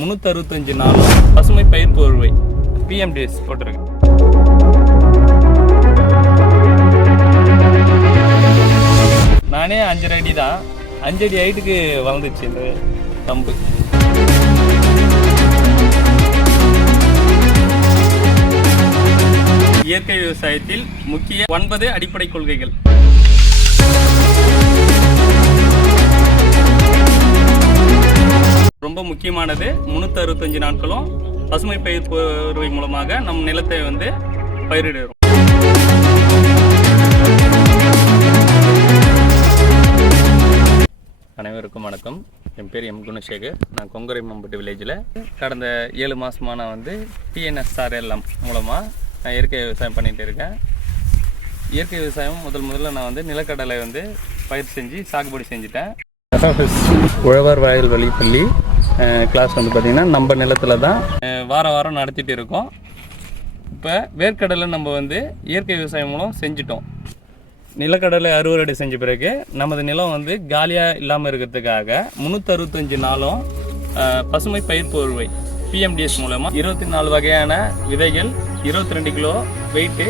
365 நாளும் பசுமை பயிர் போர்வை PMDS போட்டிருக்கு. நானே 5 அடி தான், 5 அடி ஹைட்டுக்கு வளர்ந்துச்சு இந்த கம்பு. இயற்கை விவசாயத்தில் முக்கிய 9 அடிப்படை கொள்கைகள். ரொம்ப முக்கியமானது 365 நாட்களும் பசுமை பயிர் போர்வை மூலமாக நம் நிலத்தை பயிரிடுறோம். அனைவருக்கும் வணக்கம். என் பேர் எம் குணசேகர். நான் கொங்கரை மம்பட்டு வில்லேஜில் கடந்த 7 மாதமாக நான் PNSRLM மூலமாக நான் இயற்கை விவசாயம் பண்ணிகிட்டு இருக்கேன். இயற்கை விவசாயம் முதல்ல நான் நிலக்கடலை பயிர் செஞ்சு சாகுபடி செஞ்சுட்டேன். உழவர் வயல் வழி பள்ளி கிளாஸ் பார்த்திங்கன்னா நம்ம நிலத்தில் தான் வாரம் நடத்திட்டு இருக்கோம். இப்போ வேர்க்கடலை நம்ம இயற்கை விவசாயம் மூலம் செஞ்சிட்டோம். நிலக்கடலை அறுவடை செஞ்ச பிறகு நமது நிலம் காலியாக இல்லாமல் இருக்கிறதுக்காக 365 நாளும் பசுமை பயிர் போர்வை PMDS மூலமாக 24 வகையான விதைகள் 22 கிலோ வெயிட்டு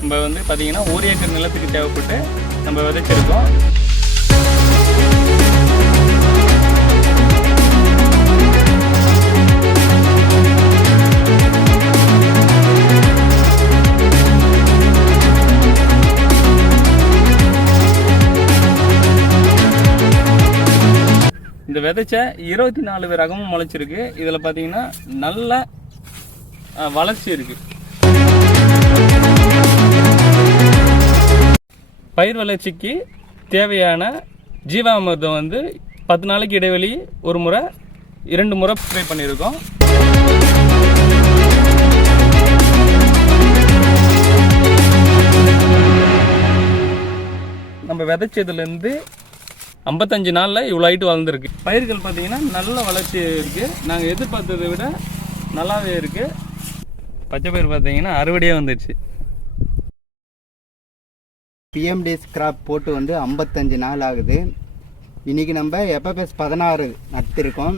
நம்ம பார்த்திங்கன்னா 1 ஏக்கர் நிலத்துக்கு தேவைப்பட்டு நம்ம விதைச்சிருக்கோம். இந்த விதைச்ச 24 ரகமும் முளைச்சிருக்கு. இதில் பார்த்தீங்கன்னா நல்ல வளர்ச்சி இருக்கு. பயிர் வளர்ச்சிக்கு தேவையான ஜீவாமிர்தம் 10 நாளைக்கு இடைவெளி ஒரு முறை 2 முறை ஸ்ப்ரே பண்ணியிருக்கோம். நம்ம விதைச்சதுலேருந்து 55 நாளில் இவ்வளோ ஹைட்டு வளர்ந்துருக்கு. பயிர்கள் பார்த்தீங்கன்னா நல்ல வளர்ச்சி இருக்குது. நாங்கள் எதிர்பார்த்ததை விட நல்லாவே இருக்குது. பச்சை பயிர் பார்த்தீங்கன்னா அறுவடையாக வந்துடுச்சு. PMDS கிராப் போட்டு 55 நாள் ஆகுது. இன்றைக்கி நம்ம FFS 16 நட்டிருக்கோம்.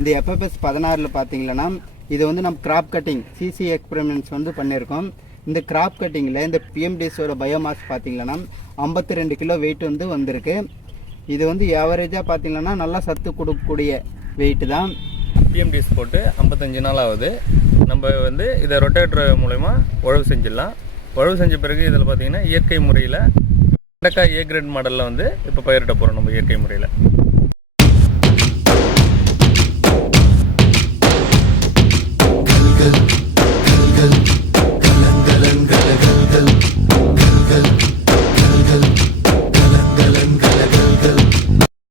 இந்த FFS 16 பார்த்தீங்கன்னா இது நம்ம கிராப் கட்டிங் CC எக்ஸ்பெரிமெண்ட்ஸ் பண்ணியிருக்கோம். இந்த கிராப் கட்டிங்கில் இந்த PMDSோட பயோமாஸ் பார்த்தீங்கன்னா 52 கிலோ வெயிட் வந்திருக்கு. இது ஆவரேஜாக பார்த்தீங்கன்னா நல்லா சத்து கொடுக்கக்கூடிய வெயிட்டு தான். PMDS போட்டு 55 நாள் ஆகுது. நம்ம இதை ரொட்டேட்டர் மூலமா உழவு செஞ்சிடலாம். உழவு செஞ்ச பிறகு இதில் பார்த்தீங்கன்னா இயற்கை முறையில் வெண்டைக்காய் A கிரேட் மாடலில் இப்போ பயிரிட்ட போகிறோம் நம்ம இயற்கை முறையில்.